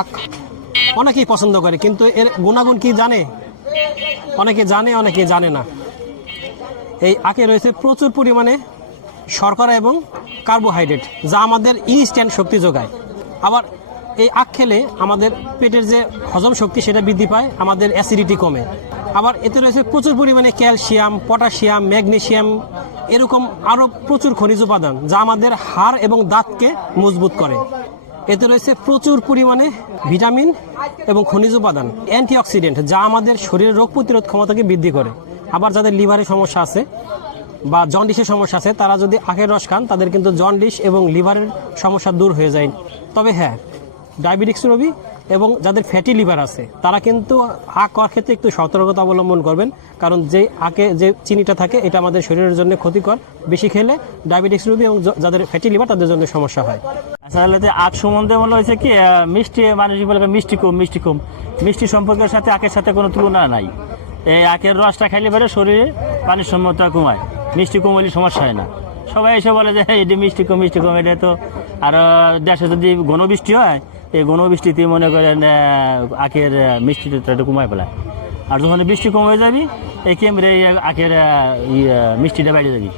আখ অনেকেই পছন্দ করে, কিন্তু এর গুণাগুণ কি জানে? অনেকে জানে অনেকে জানে না। এই আখে রয়েছে প্রচুর পরিমাণে শর্করা এবং কার্বোহাইড্রেট, যা আমাদের ইনস্ট্যান্ট শক্তি যোগায়। আবার এই আখ খেলে আমাদের পেটের যে হজম শক্তি সেটা বৃদ্ধি পায়, আমাদের অ্যাসিডিটি কমে। আবার এতে রয়েছে প্রচুর পরিমাণে ক্যালসিয়াম পটাশিয়াম ম্যাগনেসিয়াম এরকম আরও প্রচুর খনিজ উপাদান, যা আমাদের হাড় এবং দাঁতকে মজবুত করে। এতে রয়েছে প্রচুর পরিমাণে ভিটামিন এবং খনিজ উপাদান, অ্যান্টিঅক্সিডেন্ট, যা আমাদের শরীরের রোগ প্রতিরোধ ক্ষমতাকে বৃদ্ধি করে। আবার যাদের লিভারের সমস্যা আছে বা জন্ডিসের সমস্যা আছে, তারা যদি আখের রস খান, তাদের কিন্তু জন্ডিস এবং লিভারের সমস্যা দূর হয়ে যায়। তবে হ্যাঁ ডায়াবেটিক্স রোগী এবং যাদের ফ্যাটি লিভার আছে তারা কিন্তু আখ খাওয়ার ক্ষেত্রে একটু সতর্কতা অবলম্বন করবেন। কারণ যে আখে যে চিনিটা থাকে এটা আমাদের শরীরের জন্য ক্ষতিকর। বেশি খেলে ডায়াবেটিক্স রোগী এবং যাদের ফ্যাটি লিভার তাদের জন্য সমস্যা হয়। আসলে যে আখ সম্বন্ধে মনে হয়েছে কি মিষ্টি মানুষ বলে মিষ্টি কম মিষ্টি কম। মিষ্টি সম্পর্কের সাথে আখের সাথে কোনো তুলনা নাই। এই আখের রসটা খাইলে পরে শরীরে পানির সম্মতা কমায়। মিষ্টি কম হলে সমস্যা হয় না। সবাই এসে বলে যে "হ্যাঁ, এটি মিষ্টি কম মিষ্টি কম এটা তো আর দেশে যদি ঘন বৃষ্টি হয়, এই গণবৃষ্টিতে বৃষ্টিতে মনে করেন আখের মিষ্টিটা একটু কমায় ফেলায়। আর যখন বৃষ্টি কম যাবি, এই কেমরে আখের মিষ্টিটা বাইরে যাবি।